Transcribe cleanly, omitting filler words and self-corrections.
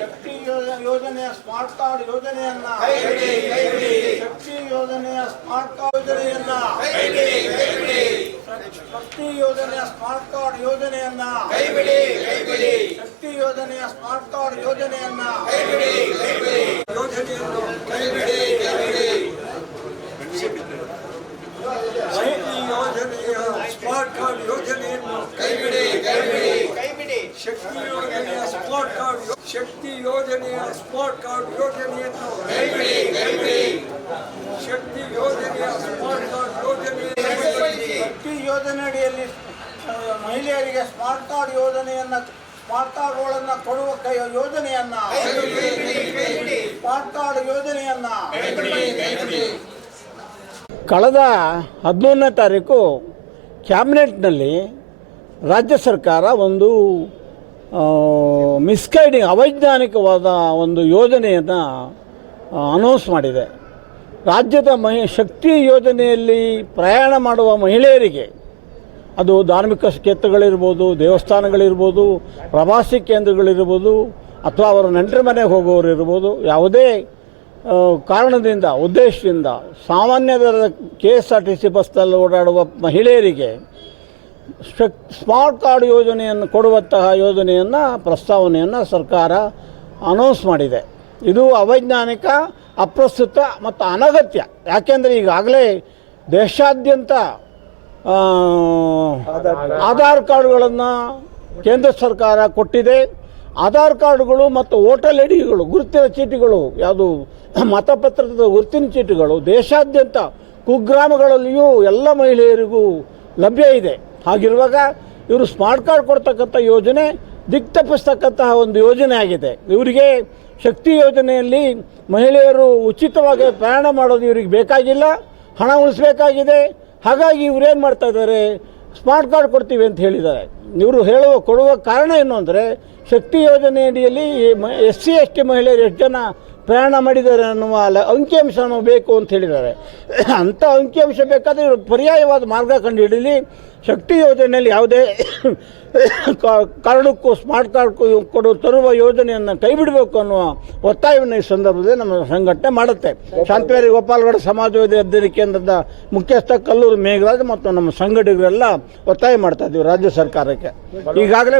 ಶಕ್ತಿ ಯೋಜನೆಯ smart card ಯೋಜನೆಯನ್ನ ಶಕ್ತಿ ಯೋಜನೆಯ ಸ್ಮಾರ್ಟ್ ಕಾರ್ಡ್ ಯೋಜನೆಯನ್ನ ಶಕ್ತಿ ಯೋಜನೆಯ ಸ್ಮಾರ್ಟ್ ಕಾರ್ಡ್ ಯೋಜನೆಯನ್ನ ಶಕ್ತಿ ಯೋಜನೆಯ ಸ್ಮಾರ್ಟ್ ಕಾರ್ಡ್ ಯೋಜನೆಯನ್ನ ಸ್ಮಾರ್ಟ್ ಕಾರ್ಡ್ ಯೋಜನೆಯನ್ನು ಶಕ್ತಿ ಯೋಜನೆಯ ಸ್ಮಾರ್ಟ್ ಕಾರ್ಡ್ ಶಕ್ತಿ ಯೋಜನೆಯ ಸ್ಮಾರ್ಟ್ ಕಾರ್ಡ್ ಯೋಜನೆಯನ್ನು ಶಕ್ತಿ ಯೋಜನೆಯ ಸ್ಮಾರ್ಟ್ ಕಾರ್ಡ್ ಯೋಜನೆ ಶಕ್ತಿ ಯೋಜನೆ ಅಡಿಯಲ್ಲಿ ಮಹಿಳೆಯರಿಗೆ ಸ್ಮಾರ್ಟ್ ಕಾರ್ಡ್ ಯೋಜನೆಯನ್ನ ಸ್ಮಾರ್ಟ್ ಕಾರ್ಡ್ಗಳನ್ನು ಕೊಡುವ ಯೋಜನೆಯನ್ನ ಸ್ಮಾರ್ಟ್ ಕಾರ್ಡ್ ಯೋಜನೆಯನ್ನ ಕಳೆದ 11ನೇ ತಾರೀಕು ಕ್ಯಾಬಿನೆಟ್ನಲ್ಲಿ ರಾಜ್ಯ ಸರ್ಕಾರ ಒಂದು ಮಿಸ್ಗೈಡಿಂಗ್ ಅವೈಜ್ಞಾನಿಕವಾದ ಒಂದು ಯೋಜನೆಯನ್ನು ಅನೌನ್ಸ್ ಮಾಡಿದೆ. ರಾಜ್ಯದ ಶಕ್ತಿ ಯೋಜನೆಯಲ್ಲಿ ಪ್ರಯಾಣ ಮಾಡುವ ಮಹಿಳೆಯರಿಗೆ, ಅದು ಧಾರ್ಮಿಕ ಕ್ಷೇತ್ರಗಳಿರ್ಬೋದು, ದೇವಸ್ಥಾನಗಳಿರ್ಬೋದು, ಪ್ರವಾಸಿ ಕೇಂದ್ರಗಳಿರ್ಬೋದು, ಅಥವಾ ಅವರ ನೆಂಟರ ಮನೆಗೆ ಹೋಗೋರು ಇರ್ಬೋದು, ಯಾವುದೇ ಕಾರಣದಿಂದ ಉದ್ದೇಶದಿಂದ ಸಾಮಾನ್ಯ ದರದ KSRTC ಬಸ್ನಲ್ಲಿ ಓಡಾಡುವ ಮಹಿಳೆಯರಿಗೆ ಸ್ಮಾರ್ಟ್ ಕಾರ್ಡ್ ಯೋಜನೆಯನ್ನು ಕೊಡುವಂತಹ ಯೋಜನೆಯನ್ನು ಪ್ರಸ್ತಾವನೆಯನ್ನು ಸರ್ಕಾರ ಅನೌನ್ಸ್ ಮಾಡಿದೆ. ಇದು ಅವೈಜ್ಞಾನಿಕ, ಅಪ್ರಸ್ತುತ ಮತ್ತು ಅನಗತ್ಯ. ಯಾಕೆಂದರೆ ಈಗಾಗಲೇ ದೇಶಾದ್ಯಂತ ಆಧಾರ್ ಕಾರ್ಡ್ಗಳನ್ನು ಕೇಂದ್ರ ಸರ್ಕಾರ ಕೊಟ್ಟಿದೆ. ಆಧಾರ್ ಕಾರ್ಡ್ಗಳು ಮತ್ತು ವೋಟರ್ ಐ ಡಿಗಳು, ಗುರುತಿನ ಚೀಟಿಗಳು, ಯಾವುದು ಮತಪತ್ರದ ಗುರುತಿನ ಚೀಟಿಗಳು ದೇಶಾದ್ಯಂತ ಕುಗ್ರಾಮಗಳಲ್ಲಿಯೂ ಎಲ್ಲ ಮಹಿಳೆಯರಿಗೂ ಲಭ್ಯ ಇದೆ. ಹಾಗಿರುವಾಗ ಇವರು ಸ್ಮಾರ್ಟ್ ಕಾರ್ಡ್ ಕೊಡ್ತಕ್ಕಂಥ ಯೋಜನೆ ದಿಕ್ತಪ್ಪಿಸ್ತಕ್ಕಂತಹ ಒಂದು ಯೋಜನೆ ಆಗಿದೆ. ಇವರಿಗೆ ಶಕ್ತಿ ಯೋಜನೆಯಲ್ಲಿ ಮಹಿಳೆಯರು ಉಚಿತವಾಗಿ ಪ್ರಯಾಣ ಮಾಡೋದು ಇವರಿಗೆ ಬೇಕಾಗಿಲ್ಲ, ಹಣ ಉಳಿಸಬೇಕಾಗಿದೆ. ಹಾಗಾಗಿ ಇವರೇನು ಮಾಡ್ತಾ ಇದ್ದಾರೆ, ಸ್ಮಾರ್ಟ್ ಕಾರ್ಡ್ ಕೊಡ್ತೀವಿ ಅಂತ ಹೇಳಿದ್ದಾರೆ. ಇವರು ಕೊಡುವ ಕಾರಣ ಏನು ಅಂದರೆ, ಶಕ್ತಿ ಯೋಜನೆಯಡಿಯಲ್ಲಿ SC ST ಮಹಿಳೆಯರು ಎಷ್ಟು ಜನ ಪ್ರಯಾಣ ಮಾಡಿದ್ದಾರೆ ಅನ್ನುವ ಅಂಕಿಅಂಶ ನಮಗೆ ಬೇಕು ಅಂತ ಹೇಳಿದ್ದಾರೆ. ಅಂಥ ಅಂಕಿಅಂಶ ಬೇಕಾದರೆ ಇವರು ಪರ್ಯಾಯವಾದ ಮಾರ್ಗ ಕಂಡುಹಿಡೀಲಿ. ಶಕ್ತಿ ಯೋಜನೆಯಲ್ಲಿ ಯಾವುದೇ ಕಾರಣಕ್ಕೂ ಸ್ಮಾರ್ಟ್ ಕಾರ್ಡ್ ತರುವ ಯೋಜನೆಯನ್ನು ಕೈ ಬಿಡಬೇಕು ಅನ್ನುವ ಒತ್ತಾಯವನ್ನು ಈ ಸಂದರ್ಭದಲ್ಲಿ ನಮ್ಮ ಸಂಘಟನೆ ಮಾಡುತ್ತೆ. ಶಾಂತವೇರಿ ಗೋಪಾಲಗೌಡ ಸಮಾಜವಾದಿ ಅಧ್ಯಯನ ಕೇಂದ್ರದ ಮುಖ್ಯಸ್ಥ ಕಲ್ಲೂರು ಮೇಘರಾಜ್ ಮತ್ತು ನಮ್ಮ ಸಂಘಟಕರೆಲ್ಲ ಒತ್ತಾಯ ಮಾಡ್ತಾ ಇದ್ದೀವಿ ರಾಜ್ಯ ಸರ್ಕಾರಕ್ಕೆ. ಈಗಾಗಲೇ